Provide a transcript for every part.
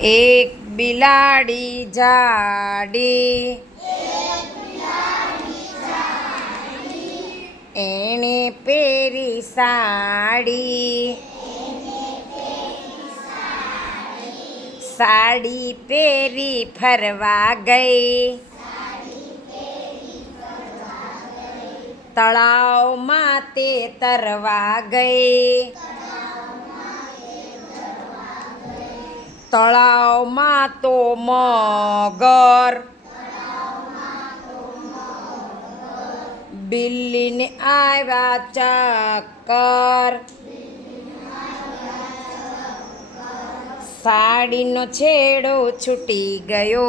એક બિલાડી જાડી. એણે પેરી સાડી. સાડી પેરી ફરવા ગઈ. તળાવમાં તે તરવા ગઈ. તળાવમાં તો મગર. બિલ્લીને આવ્યા ચક્કર. સાડીનો છેડો છૂટી ગયો.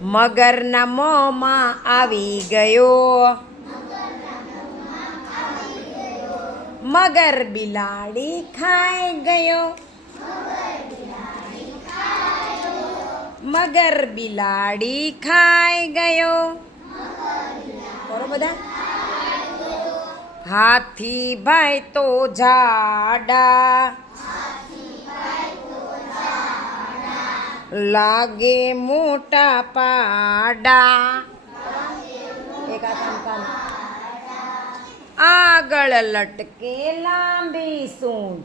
મગરના મોંમાં આવી ગયો. મગર બિલાડી ખાઈ ગયો. મગર બિલાડી ખાઈ ગયો. હાથી ભાઈ તો જાડા લાગે મોટા પાડા. એક આ આગળ લટકે લાંબી સૂંઢ.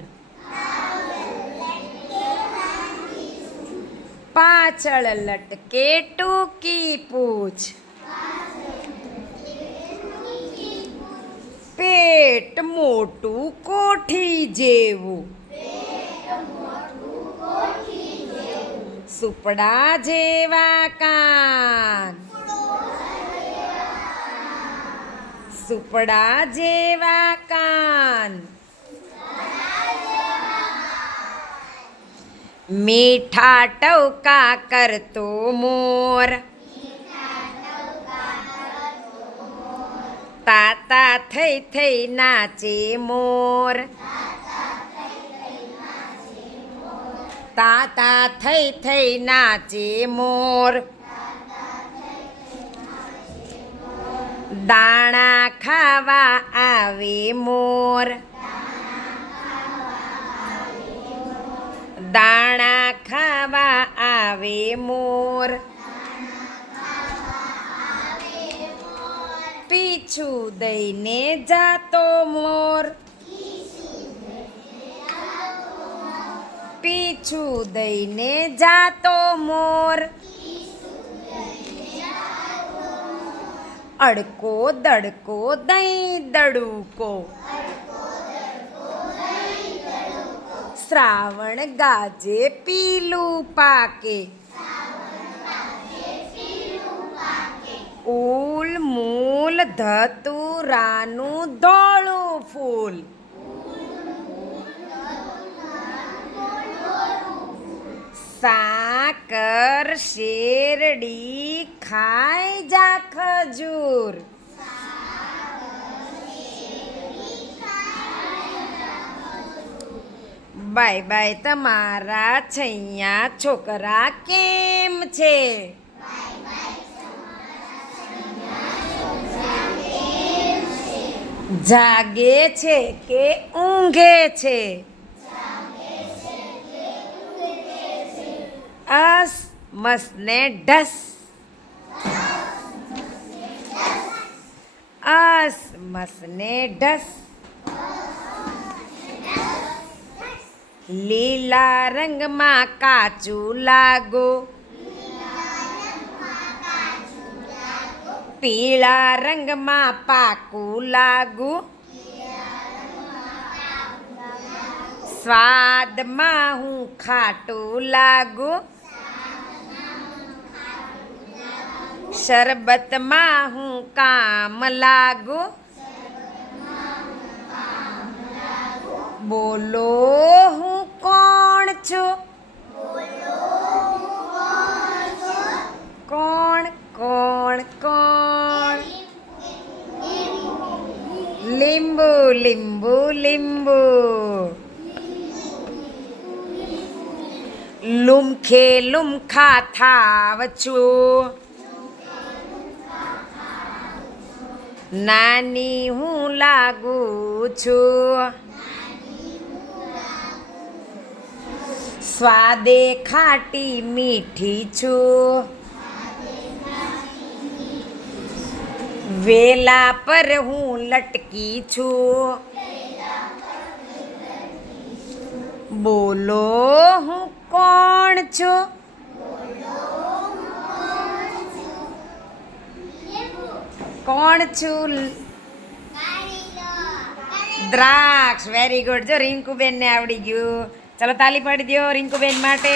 પાછળ લટકે ટૂંકી પૂછ. પેટ મોટું કોઠી જેવું. સુપડા જેવા કાન. સુપડા જેવા કાન. મીઠા ટવકા કરતો મોર. તાતા થઈ થઈ નાચે મોર. તાતા થઈ થઈ નાચે મોર. દાણા ખાવા આવે મોર. દાણા ખાવા આવે મોર. પીછું દઈને જાતો મોર. પીછું દઈને જાતો મોર. અડકો દડકો દહીં દડુકો શ્રાવણ ગાજે પીલું પાકે ઉલ મૂલ ધતુરાનું ધોળું ફૂલ સાકર શેરડી ખાય જા ખજૂર બાય બાય તમારા છૈયા છોકરા કેમ છે? જાગે છે કે ઊંઘે છે? અસ મસને ઢસ અસ મસને ઢસ લીલા રંગમાં કાચું લાગો. પીળા રંગમાં પાકું લાગુ. સ્વાદમાં હું ખાટું લાગુ. શરબતમાં હું કામ લાગુ. બોલો હું કોણ છું? કોણ કોણ કોણ? લીંબુ લીંબુ લીંબુ. લુમખે લુમખા થાવ છું. નાની હું લાગુ છું. સ્વાદે ખાટી મીઠી છું. વેલા પર હું લટકી છું. બોલો હું કોણ છું? કોણ છું? દ્રાક્ષ. વેરી ગુડ જો રિંકુબેન ને આવડી ગયું. ચલો તાલી પાડી દો રિંકુબેન માટે.